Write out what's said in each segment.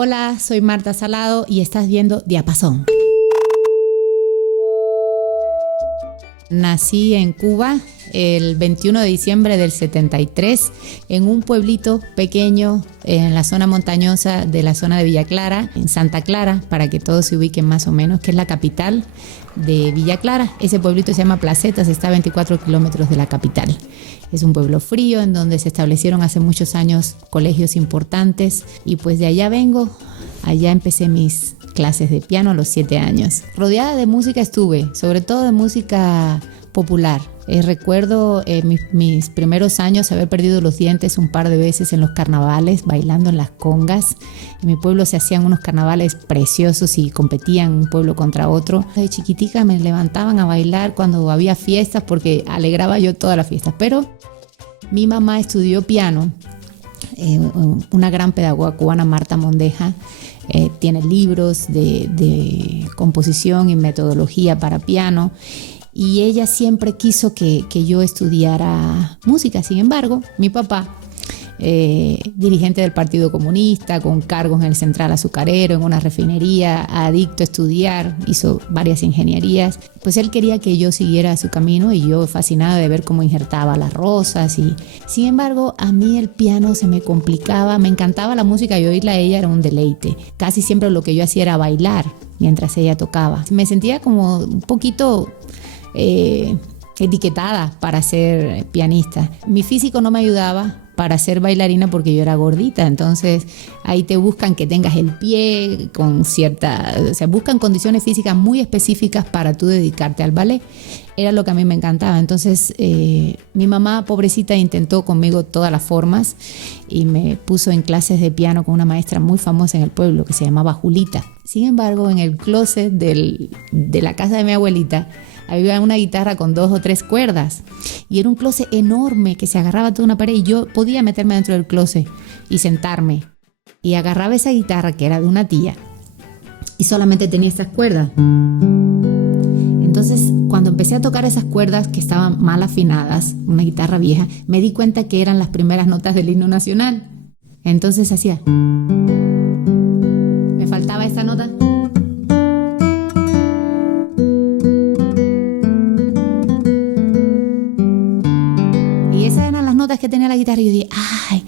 Hola, soy Marta Salado y estás viendo Diapasón. Nací en Cuba el 21 de diciembre del 73 en un pueblito pequeño en la zona montañosa de la zona de Villa Clara, en Santa Clara, para que todos se ubiquen más o menos, que es la capital de Villa Clara. Ese pueblito se llama Placetas, está a 24 kilómetros de la capital. Es un pueblo frío en donde se establecieron hace muchos años colegios importantes y pues de allá vengo. Allá empecé mis clases de piano a los 7 años. Rodeada de música estuve, sobre todo de música popular. Recuerdo mis primeros años haber perdido los dientes un par de veces en los carnavales, bailando en las congas. En mi pueblo se hacían unos carnavales preciosos y competían un pueblo contra otro. De chiquitica me levantaban a bailar cuando había fiestas porque alegraba yo todas las fiestas. Pero mi mamá estudió piano, una gran pedagoga cubana, Marta Mondeja. Tiene libros de composición y metodología para piano y ella siempre quiso que yo estudiara música. Sin embargo, mi papá, dirigente del Partido Comunista, con cargos en el Central Azucarero, en una refinería, adicto a estudiar, hizo varias ingenierías, pues él quería que yo siguiera su camino y yo fascinada de ver cómo injertaba las rosas. Y sin embargo, a mí el piano se me complicaba, me encantaba la música y oírla a ella era un deleite. Casi siempre lo que yo hacía era bailar mientras ella tocaba. Me sentía como un poquito etiquetada para ser pianista. Mi físico no me ayudaba para ser bailarina porque yo era gordita, entonces ahí te buscan que tengas el pie con buscan condiciones físicas muy específicas para tú dedicarte al ballet. Era lo que a mí me encantaba. Entonces mi mamá, pobrecita, intentó conmigo todas las formas y me puso en clases de piano con una maestra muy famosa en el pueblo que se llamaba Julita. Sin embargo, en el closet de la casa de mi abuelita había una guitarra con 2 o 3 cuerdas y era un closet enorme que se agarraba a toda una pared y yo podía meterme dentro del closet y sentarme y agarraba esa guitarra que era de una tía y solamente tenía estas cuerdas. Entonces, cuando empecé a tocar esas cuerdas que estaban mal afinadas, una guitarra vieja, me di cuenta que eran las primeras notas del himno nacional. Entonces hacía, me faltaba esta nota. Que tenía la guitarra y yo dije, ay,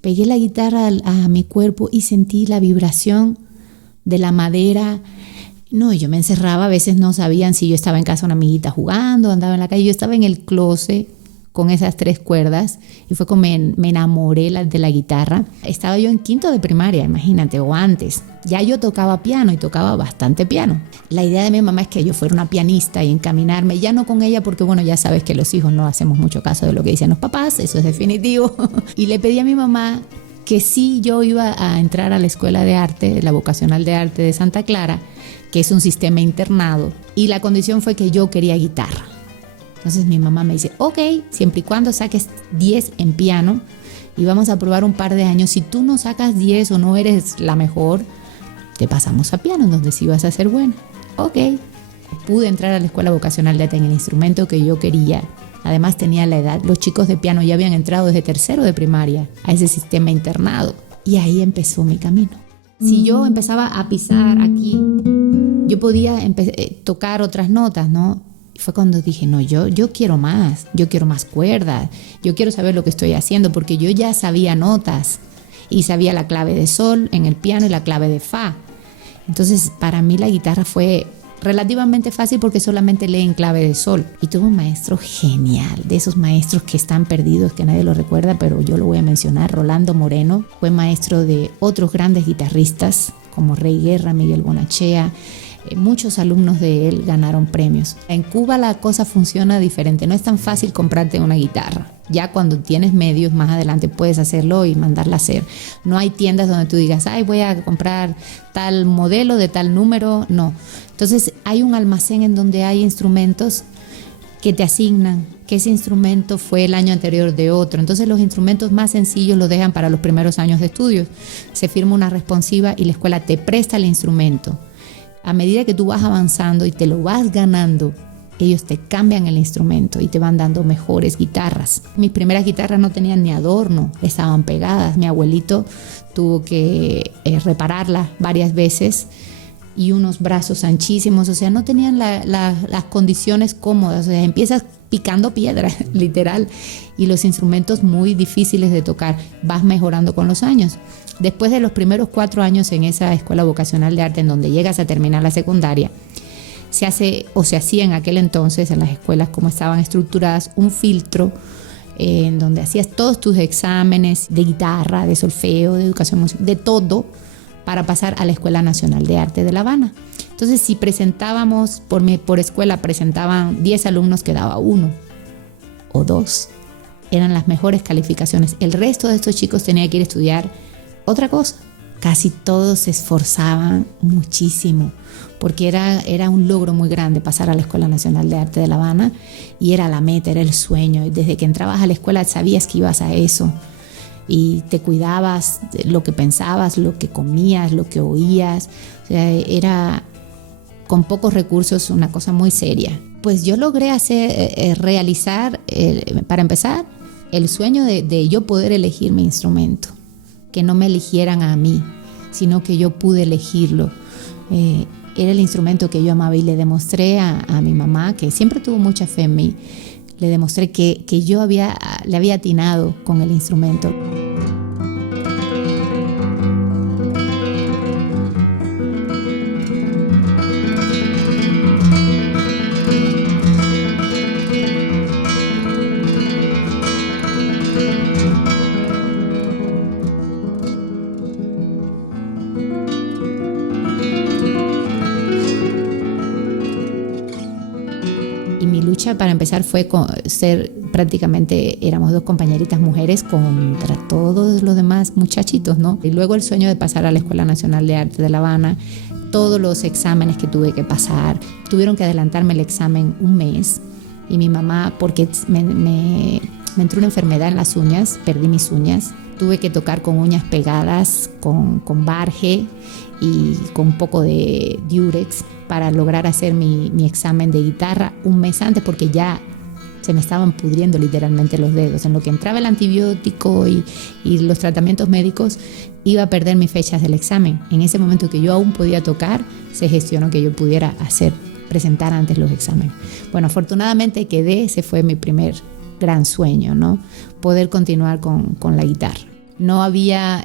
pegué la guitarra a mi cuerpo y sentí la vibración de la madera. No, yo me encerraba, a veces no sabían si yo estaba en casa de una amiguita jugando, andaba en la calle, yo estaba en el closet con esas 3 cuerdas y fue como me enamoré de la guitarra. Estaba yo en 5º de primaria, imagínate, o antes. Ya yo tocaba piano y tocaba bastante piano. La idea de mi mamá es que yo fuera una pianista y encaminarme, ya no con ella porque bueno, ya sabes que los hijos no hacemos mucho caso de lo que dicen los papás, eso es definitivo. Y le pedí a mi mamá que sí yo iba a entrar a la escuela de arte, la vocacional de arte de Santa Clara, que es un sistema internado, y la condición fue que yo quería guitarra. Entonces mi mamá me dice, ok, siempre y cuando saques 10 en piano y vamos a probar un par de años, si tú no sacas 10 o no eres la mejor, te pasamos a piano, en donde sí vas a ser buena. Ok, pude entrar a la escuela vocacional de arte en el instrumento que yo quería. Además tenía la edad, los chicos de piano ya habían entrado desde 3º de primaria a ese sistema internado y ahí empezó mi camino. Si yo empezaba a pisar aquí, yo podía tocar otras notas, ¿no? Fue cuando dije, no, yo quiero más cuerdas, yo quiero saber lo que estoy haciendo, porque yo ya sabía notas y sabía la clave de sol en el piano y la clave de fa. Entonces, para mí la guitarra fue relativamente fácil porque solamente lee en clave de sol. Y tuve un maestro genial, de esos maestros que están perdidos, que nadie lo recuerda, pero yo lo voy a mencionar, Rolando Moreno. Fue maestro de otros grandes guitarristas como Rey Guerra, Miguel Bonachea. Muchos alumnos de él ganaron premios. En Cuba la cosa funciona diferente, no es tan fácil comprarte una guitarra. Ya cuando tienes medios más adelante puedes hacerlo y mandarla a hacer. No hay tiendas donde tú digas, ay, voy a comprar tal modelo de tal número, no. Entonces hay un almacén en donde hay instrumentos que te asignan, que ese instrumento fue el año anterior de otro. Entonces los instrumentos más sencillos los dejan para los primeros años de estudios. Se firma una responsiva y la escuela te presta el instrumento. A medida que tú vas avanzando y te lo vas ganando, ellos te cambian el instrumento y te van dando mejores guitarras. Mis primeras guitarras no tenían ni adorno, estaban pegadas. Mi abuelito tuvo que repararla varias veces y unos brazos anchísimos, o sea, no tenían las condiciones cómodas, o sea, empiezas picando piedra, literal, y los instrumentos muy difíciles de tocar, vas mejorando con los años. Después de los primeros 4 años en esa escuela vocacional de arte, en donde llegas a terminar la secundaria, se hacía en aquel entonces en las escuelas como estaban estructuradas un filtro en donde hacías todos tus exámenes de guitarra, de solfeo, de educación musical, de todo, para pasar a la Escuela Nacional de Arte de La Habana. Entonces, si presentábamos, por escuela presentaban 10 alumnos, quedaba 1 o 2. Eran las mejores calificaciones. El resto de estos chicos tenía que ir a estudiar otra cosa. Casi todos se esforzaban muchísimo, porque era un logro muy grande pasar a la Escuela Nacional de Arte de La Habana, y era la meta, era el sueño. Desde que entrabas a la escuela sabías que ibas a eso. Y te cuidabas de lo que pensabas, lo que comías, lo que oías. O sea, era con pocos recursos una cosa muy seria. Pues yo logré realizar, para empezar, el sueño de yo poder elegir mi instrumento. Que no me eligieran a mí, sino que yo pude elegirlo. Era el instrumento que yo amaba y le demostré a mi mamá, que siempre tuvo mucha fe en mí. Le demostré que yo le había atinado con el instrumento. Para empezar fue éramos 2 compañeritas mujeres contra todos los demás muchachitos, ¿no? Y luego el sueño de pasar a la Escuela Nacional de Arte de La Habana, todos los exámenes que tuve que pasar, tuvieron que adelantarme el examen 1 mes, y mi mamá, porque me entró una enfermedad en las uñas, perdí mis uñas, tuve que tocar con uñas pegadas, con barge y con un poco de diurex para lograr hacer mi examen de guitarra 1 mes antes, porque ya se me estaban pudriendo literalmente los dedos. En lo que entraba el antibiótico y los tratamientos médicos, iba a perder mis fechas del examen. En ese momento que yo aún podía tocar, se gestionó que yo pudiera presentar antes los exámenes. Bueno, afortunadamente quedé, ese fue mi primer gran sueño, ¿no? Poder continuar con la guitarra. No había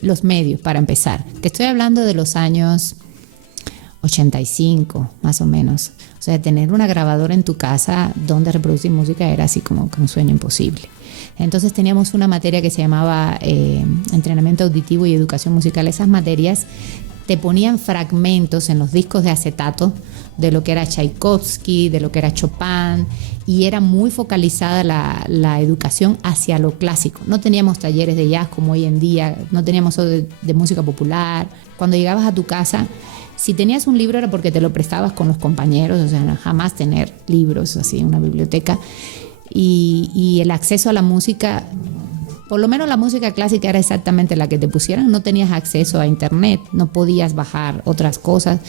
los medios para empezar. Te estoy hablando de los años 85, más o menos. O sea, tener una grabadora en tu casa donde reproducir música era así como un sueño imposible. Entonces teníamos una materia que se llamaba entrenamiento auditivo y educación musical. Esas materias te ponían fragmentos en los discos de acetato de lo que era Tchaikovsky, de lo que era Chopin, y era muy focalizada la educación hacia lo clásico. No teníamos talleres de jazz como hoy en día, no teníamos de música popular. Cuando llegabas a tu casa, si tenías un libro era porque te lo prestabas con los compañeros, o sea, jamás tener libros así en una biblioteca. Y el acceso a la música, por lo menos la música clásica era exactamente la que te pusieran. No tenías acceso a internet, no podías bajar otras cosas.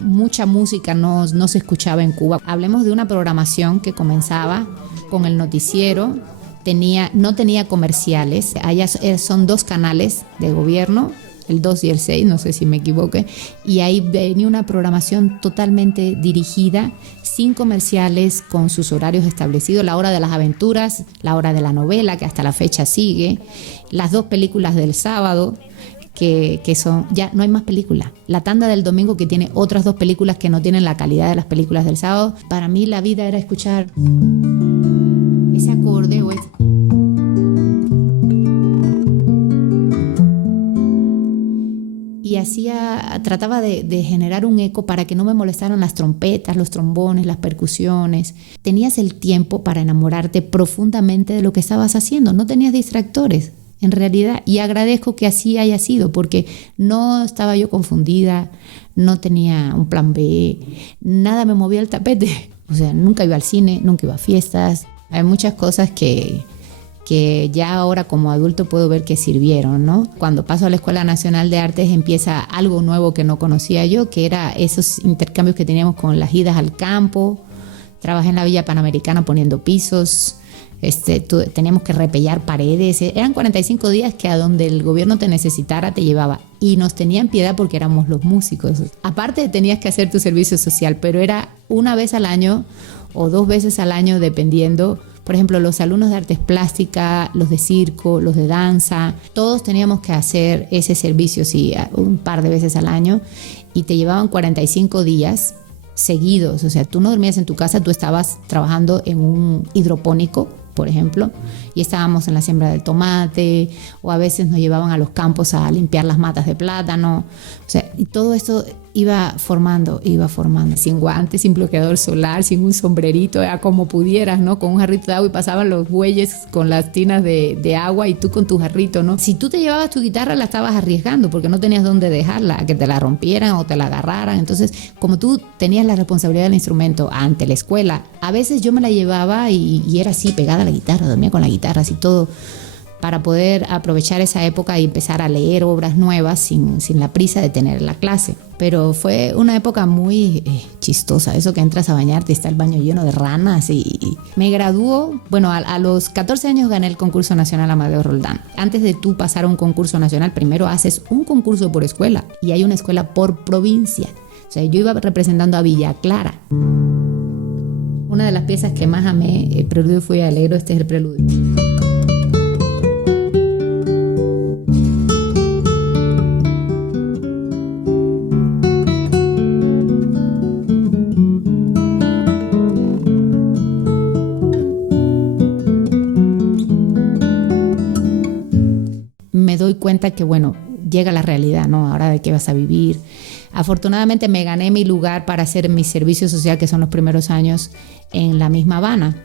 Mucha música no se escuchaba en Cuba. Hablemos de una programación que comenzaba con el noticiero, no tenía comerciales. Allá son 2 canales de gobierno, el 2 y el 6, no sé si me equivoqué, y ahí venía una programación totalmente dirigida, sin comerciales, con sus horarios establecidos, la hora de las aventuras, la hora de la novela, que hasta la fecha sigue, las 2 películas del sábado, que son, ya no hay más películas, la tanda del domingo, que tiene otras 2 películas que no tienen la calidad de las películas del sábado. Para mí la vida era escuchar ese acorde o y trataba de generar un eco para que no me molestaran las trompetas, los trombones, las percusiones. Tenías el tiempo para enamorarte profundamente de lo que estabas haciendo, no tenías distractores en realidad, y agradezco que así haya sido, porque no estaba yo confundida, no tenía un plan B, nada me movía el tapete. O sea, nunca iba al cine, nunca iba a fiestas. Hay muchas cosas que ya ahora como adulto puedo ver que sirvieron, ¿no? Cuando paso a la Escuela Nacional de Artes empieza algo nuevo que no conocía yo, que era esos intercambios que teníamos con las idas al campo, Trabajé en la Villa Panamericana poniendo pisos. Teníamos que repellar paredes. Eran 45 días que a donde el gobierno te necesitara te llevaba. Y nos tenían piedad porque éramos los músicos. Aparte tenías que hacer tu servicio social, pero era una vez al año o 2 veces al año dependiendo. Por ejemplo, los alumnos de artes plásticas, los de circo, los de danza, todos teníamos que hacer ese servicio un par de veces al año y te llevaban 45 días seguidos. O sea, tú no dormías en tu casa, tú estabas trabajando en un hidropónico, por ejemplo, y estábamos en la siembra del tomate, o a veces nos llevaban a los campos a limpiar las matas de plátano. O sea, y todo esto iba formando, sin guantes, sin bloqueador solar, sin un sombrerito, era como pudieras, ¿no? Con un jarrito de agua y pasaban los bueyes con las tinas de agua y tú con tu jarrito, ¿no? Si tú te llevabas tu guitarra la estabas arriesgando porque no tenías dónde dejarla, a que te la rompieran o te la agarraran. Entonces, como tú tenías la responsabilidad del instrumento ante la escuela, a veces yo me la llevaba y era así, pegada a la guitarra, dormía con la guitarra, así todo, para poder aprovechar esa época y empezar a leer obras nuevas sin la prisa de tener la clase. Pero fue una época muy chistosa, eso que entras a bañarte y está el baño lleno de ranas. Y me graduó, bueno, a los 14 años gané el concurso nacional Amadeo Roldán. Antes de tú pasar a un concurso nacional, primero haces un concurso por escuela y hay una escuela por provincia. O sea, yo iba representando a Villa Clara. Una de las piezas que más amé, el preludio fue Alegro, este es el preludio. Me doy cuenta que, bueno, llega la realidad, ¿no? Ahora de qué vas a vivir. Afortunadamente me gané mi lugar para hacer mi servicio social, que son los primeros años, en la misma Habana.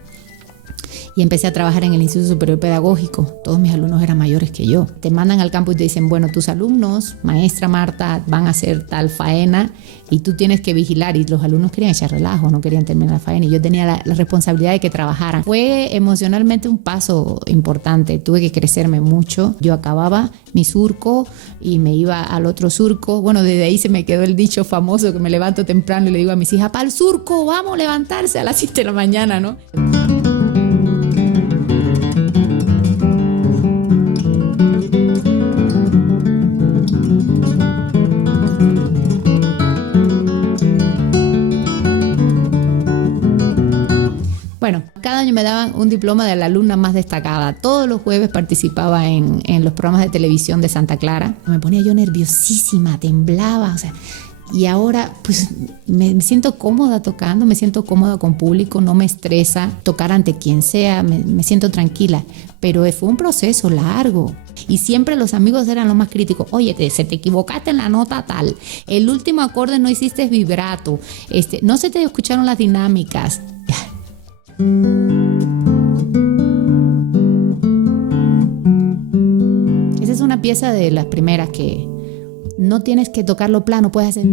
Y empecé a trabajar en el Instituto Superior Pedagógico. Todos mis alumnos eran mayores que yo. Te mandan al campo y te dicen, bueno, tus alumnos, maestra Marta, van a hacer tal faena y tú tienes que vigilar. Y los alumnos querían echar relajo, no querían terminar la faena. Y yo tenía la responsabilidad de que trabajaran. Fue emocionalmente un paso importante. Tuve que crecerme mucho. Yo acababa mi surco y me iba al otro surco. Bueno, desde ahí se me quedó el dicho famoso que me levanto temprano y le digo a mis hijas, para el surco, vamos a levantarse a las 7 de la mañana, ¿no? Bueno, cada año me daban un diploma de la alumna más destacada. Todos los jueves participaba en los programas de televisión de Santa Clara. Me ponía yo nerviosísima, temblaba, o sea, y ahora pues me siento cómoda tocando, me siento cómoda con público, no me estresa tocar ante quien sea, me siento tranquila, pero fue un proceso largo. Y siempre los amigos eran los más críticos. Oye, se te equivocaste en la nota tal, el último acorde no hiciste vibrato, no se te escucharon las dinámicas. Esa es una pieza de las primeras que no tienes que tocarlo plano, puedes hacer.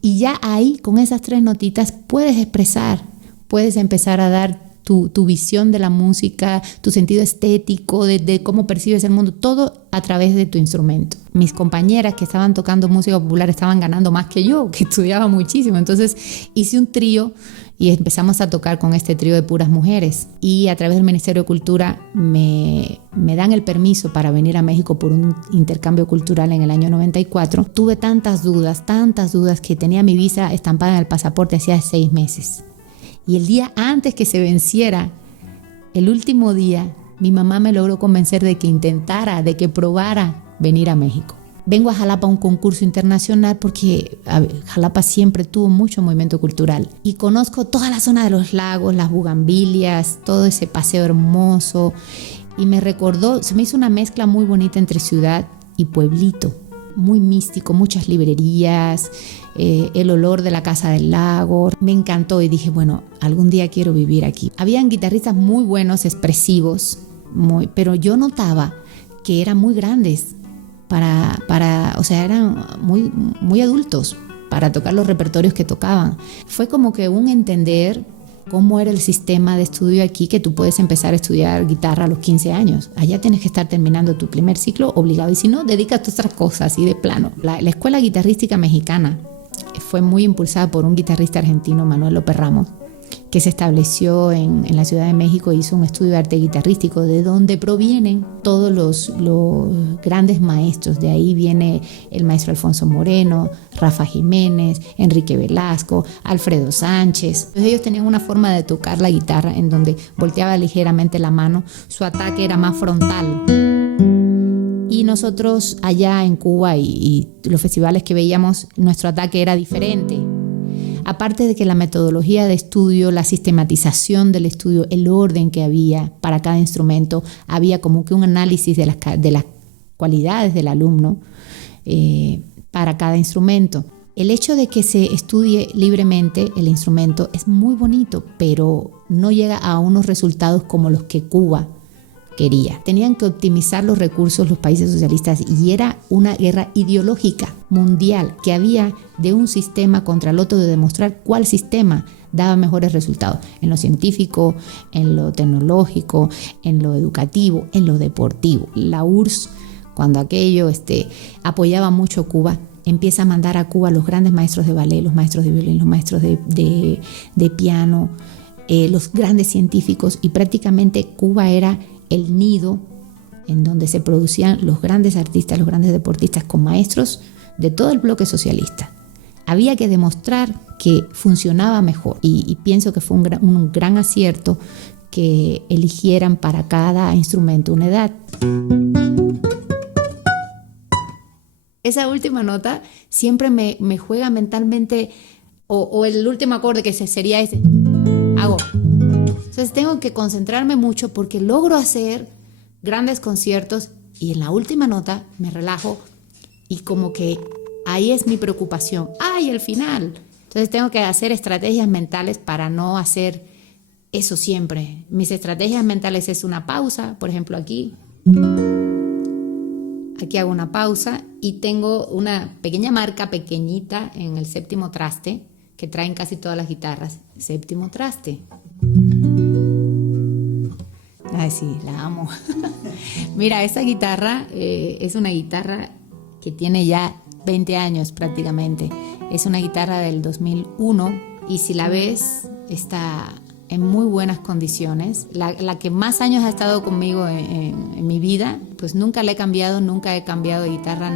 Y ya ahí, con esas 3 notitas, puedes expresar, puedes empezar a dar tu visión de la música, tu sentido estético, de cómo percibes el mundo, todo a través de tu instrumento. Mis compañeras que estaban tocando música popular estaban ganando más que yo, que estudiaba muchísimo. Entonces hice un trío y empezamos a tocar con este trío de puras mujeres. Y a través del Ministerio de Cultura me dan el permiso para venir a México por un intercambio cultural en el año 94. Tuve tantas dudas que tenía mi visa estampada en el pasaporte hacía 6 meses. Y el día antes que se venciera, el último día, mi mamá me logró convencer de que intentara, de que probara venir a México. Vengo a Jalapa a un concurso internacional porque Jalapa siempre tuvo mucho movimiento cultural. Y conozco toda la zona de los lagos, las bugambilias, todo ese paseo hermoso. Y me recordó, se me hizo una mezcla muy bonita entre ciudad y pueblito. Muy místico, muchas librerías, el olor de la casa del lago. Me encantó y dije, bueno, algún día quiero vivir aquí. Habían guitarristas muy buenos, expresivos, pero yo notaba que eran muy grandes o sea, eran muy adultos para tocar los repertorios que tocaban. Fue como que un entender cómo era el sistema de estudio aquí, que tú puedes empezar a estudiar guitarra a los 15 años. Allá tienes que estar terminando tu primer ciclo obligado, y si no, dedícate a otras cosas, así de plano. La escuela guitarrística mexicana fue muy impulsada por un guitarrista argentino, Manuel López Ramos, que se estableció en la Ciudad de México. Hizo un estudio de arte guitarrístico, de donde provienen todos los grandes maestros. De ahí viene el maestro Alfonso Moreno, Rafa Jiménez, Enrique Velasco, Alfredo Sánchez. Entonces ellos tenían una forma de tocar la guitarra en donde volteaba ligeramente la mano, su ataque era más frontal. Y nosotros allá en Cuba y los festivales que veíamos, nuestro ataque era diferente. Aparte de que la metodología de estudio, la sistematización del estudio, el orden que había para cada instrumento, había como que un análisis de las cualidades del alumno para cada instrumento. El hecho de que se estudie libremente el instrumento es muy bonito, pero no llega a unos resultados como los que Cuba quería. Tenían que optimizar los recursos los países socialistas, y era una guerra ideológica mundial que había de un sistema contra el otro, de demostrar cuál sistema daba mejores resultados en lo científico, en lo tecnológico, en lo educativo, en lo deportivo. La URSS, cuando aquello apoyaba mucho a Cuba, empieza a mandar a Cuba los grandes maestros de ballet, los maestros de violín, los maestros de piano, los grandes científicos, y prácticamente Cuba era el nido en donde se producían los grandes artistas, los grandes deportistas, con maestros de todo el bloque socialista. Había que demostrar que funcionaba mejor, y pienso que fue un gran acierto que eligieran para cada instrumento una edad. Esa última nota siempre me juega mentalmente, o el último acorde, que sería ese, hago. Entonces tengo que concentrarme mucho porque logro hacer grandes conciertos, y en la última nota me relajo, y como que ahí es mi preocupación. ¡Ay, el final! Entonces tengo que hacer estrategias mentales para no hacer eso siempre. Mis estrategias mentales es una pausa, por ejemplo aquí hago una pausa, y tengo una pequeña marca pequeñita en el séptimo traste que traen casi todas las guitarras. Séptimo traste. Ay, sí, la amo. Mira, esta guitarra es una guitarra que tiene ya 20 años prácticamente. Es una guitarra del 2001, y si la ves, está en muy buenas condiciones. La que más años ha estado conmigo en mi vida, pues nunca la he cambiado, nunca he cambiado de guitarra.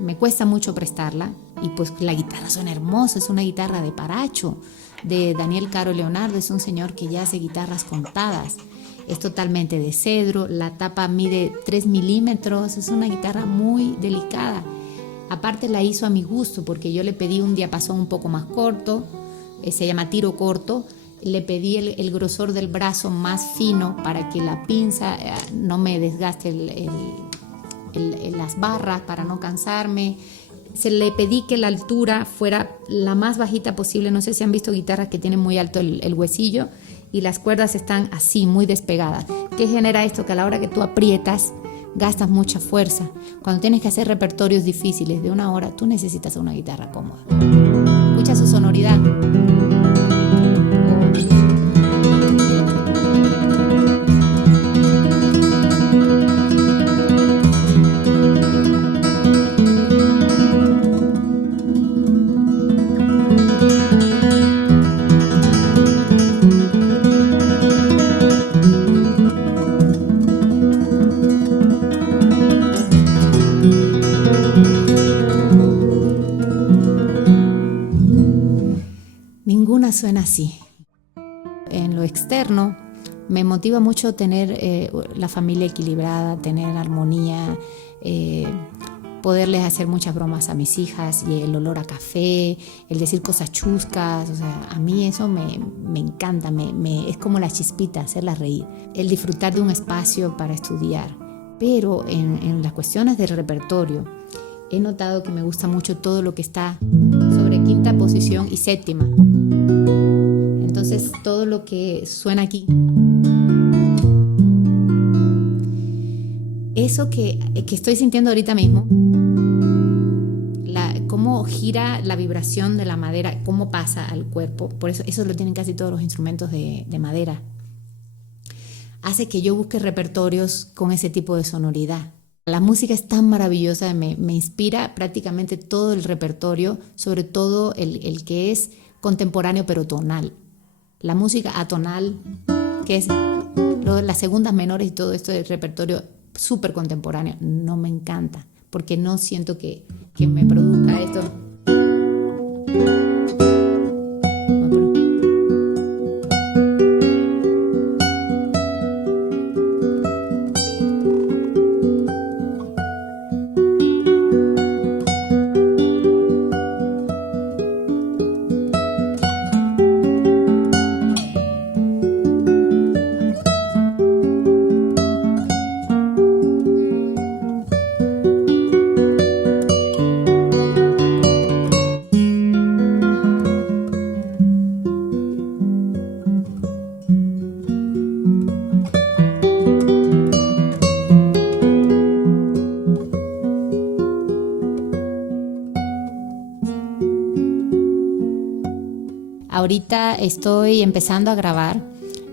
Me cuesta mucho prestarla, y pues la guitarra suena hermosa. Es una guitarra de Paracho, de Daniel Caro Leonardo. Es un señor que ya hace guitarras contadas. Es totalmente de cedro, la tapa mide 3 milímetros, es una guitarra muy delicada. Aparte la hizo a mi gusto, porque yo le pedí un diapasón un poco más corto, se llama tiro corto. Le pedí el grosor del brazo más fino para que la pinza no me desgaste las barras, para no cansarme. Le pedí que la altura fuera la más bajita posible. No sé si han visto guitarras que tienen muy alto el huesillo y las cuerdas están así, muy despegadas. ¿Qué genera esto? Que a la hora que tú aprietas, gastas mucha fuerza. Cuando tienes que hacer repertorios difíciles de 1 hora, tú necesitas una guitarra cómoda. Escucha su sonoridad. Ninguna suena así. En lo externo, me motiva mucho tener la familia equilibrada, tener armonía, poderles hacer muchas bromas a mis hijas, y el olor a café, el decir cosas chuscas. O sea, a mí eso me encanta, es como la chispita, hacerlas reír. El disfrutar de un espacio para estudiar. Pero en las cuestiones del repertorio, he notado que me gusta mucho todo lo que está sobre quinta posición y séptima. Entonces, todo lo que suena aquí, eso que estoy sintiendo ahorita mismo, cómo gira la vibración de la madera, cómo pasa al cuerpo. Por eso lo tienen casi todos los instrumentos de madera. Hace que yo busque repertorios con ese tipo de sonoridad. La música es tan maravillosa, me inspira prácticamente todo el repertorio, sobre todo el que es contemporáneo pero tonal. La música atonal, que es las segundas menores y todo esto del repertorio súper contemporáneo, no me encanta, porque no siento que me produzca esto. Ahorita estoy empezando a grabar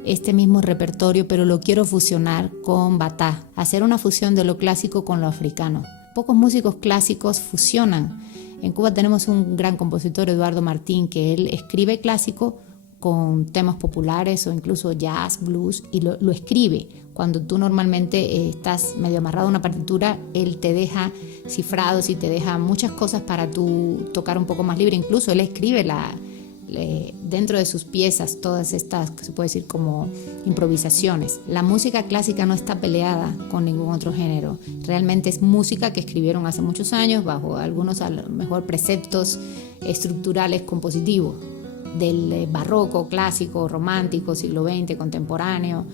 este mismo repertorio, pero lo quiero fusionar con batá, hacer una fusión de lo clásico con lo africano. Pocos músicos clásicos fusionan. En Cuba tenemos un gran compositor, Eduardo Martín, que él escribe clásico con temas populares o incluso jazz, blues, y lo escribe. Cuando tú normalmente estás medio amarrado a una partitura, él te deja cifrados y te deja muchas cosas para tú tocar un poco más libre. Incluso él escribe dentro de sus piezas todas estas, que se puede decir como improvisaciones. La música clásica no está peleada con ningún otro género. Realmente es música que escribieron hace muchos años bajo algunos a lo mejor preceptos estructurales compositivos del barroco, clásico, romántico, siglo XX, contemporáneo.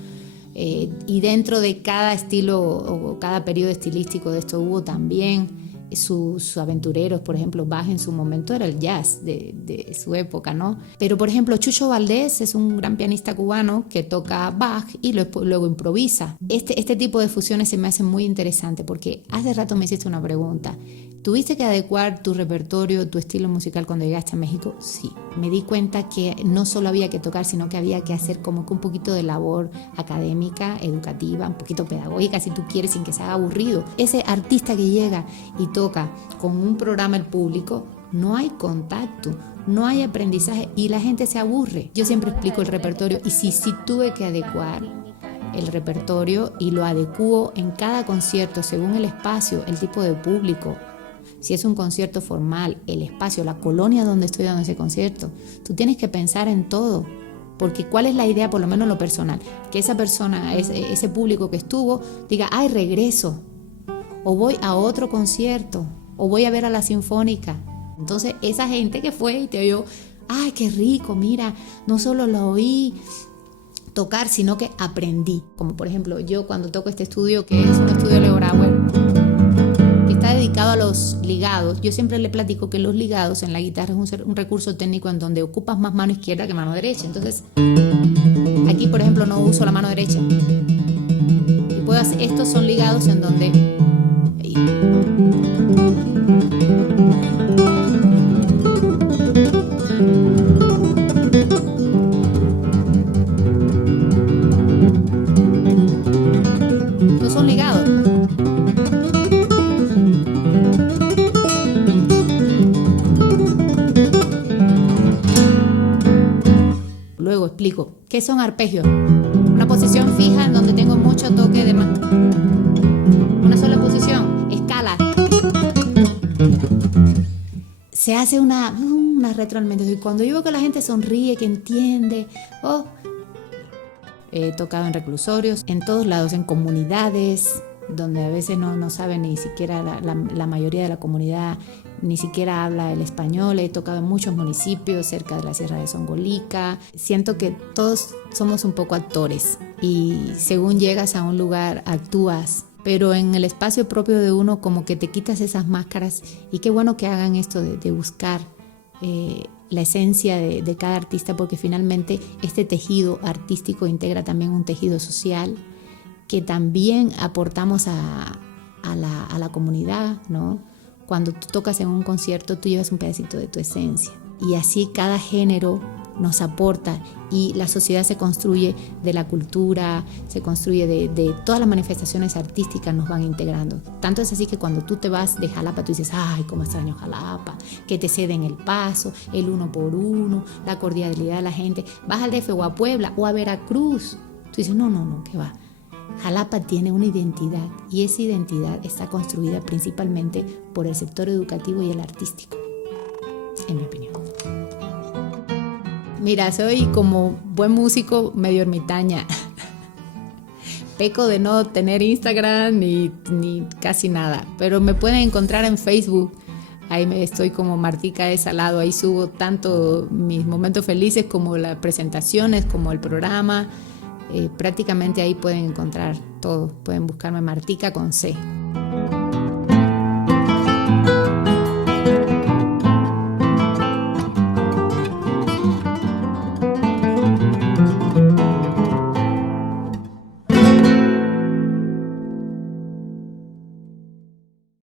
Y dentro de cada estilo o cada periodo estilístico de esto hubo también sus aventureros. Por ejemplo, Bach en su momento era el jazz de su época, ¿no? Pero por ejemplo, Chucho Valdés es un gran pianista cubano que toca Bach y luego improvisa. Este tipo de fusiones se me hace muy interesante, porque hace rato me hiciste una pregunta. ¿Tuviste que adecuar tu repertorio, tu estilo musical cuando llegaste a México? Sí. Me di cuenta que no solo había que tocar, sino que había que hacer como que un poquito de labor académica, educativa, un poquito pedagógica, si tú quieres, sin que se haga aburrido. Ese artista que llega y toca con un programa al público, no hay contacto, no hay aprendizaje y la gente se aburre. Yo siempre explico el repertorio y sí tuve que adecuar el repertorio, y lo adecuo en cada concierto según el espacio, el tipo de público. Si es un concierto formal, el espacio, la colonia donde estoy dando ese concierto, tú tienes que pensar en todo, porque ¿cuál es la idea, por lo menos lo personal? Que esa persona, ese público que estuvo, diga, ay, regreso, o voy a otro concierto, o voy a ver a la Sinfónica. Entonces esa gente que fue y te oyó, ay, qué rico, mira, no solo lo oí tocar, sino que aprendí. Como por ejemplo, yo cuando toco este estudio, que es un estudio de Leo Brauer, está dedicado a los ligados. Yo siempre le platico que los ligados en la guitarra es un recurso técnico en donde ocupas más mano izquierda que mano derecha. Entonces, aquí por ejemplo no uso la mano derecha. Y puedo hacer, estos son ligados en donde... No son ligados. Luego explico qué son arpegios. Una posición fija en donde tengo mucho toque de mano. Una sola posición, escala. Se hace una retroalimentación. Y cuando yo veo que la gente sonríe, que entiende, he tocado en reclusorios, en todos lados, en comunidades, donde a veces no saben ni siquiera la mayoría de la comunidad ni siquiera habla el español. He tocado en muchos municipios cerca de la Sierra de Songolica. Siento que todos somos un poco actores y según llegas a un lugar actúas, pero en el espacio propio de uno como que te quitas esas máscaras. Y qué bueno que hagan esto de buscar la esencia de cada artista, porque finalmente este tejido artístico integra también un tejido social que también aportamos a la comunidad, ¿no? cuando tú tocas en un concierto, tú llevas un pedacito de tu esencia. Y así cada género nos aporta y la sociedad se construye de la cultura, se construye de todas las manifestaciones artísticas, nos van integrando. Tanto es así que cuando tú te vas de Jalapa, tú dices, ay, cómo extraño Jalapa, que te ceden el paso, el uno por uno, la cordialidad de la gente. Vas al DF o a Puebla o a Veracruz, tú dices, no, ¿qué va? Jalapa tiene una identidad y esa identidad está construida principalmente por el sector educativo y el artístico, en mi opinión. Mira, soy como buen músico medio ermitaña. Peco de no tener Instagram ni casi nada, pero me pueden encontrar en Facebook. Ahí estoy como Martica de Salado, ahí subo tanto mis momentos felices como las presentaciones, como el programa. Prácticamente ahí pueden encontrar todo. Pueden buscarme Martica con C.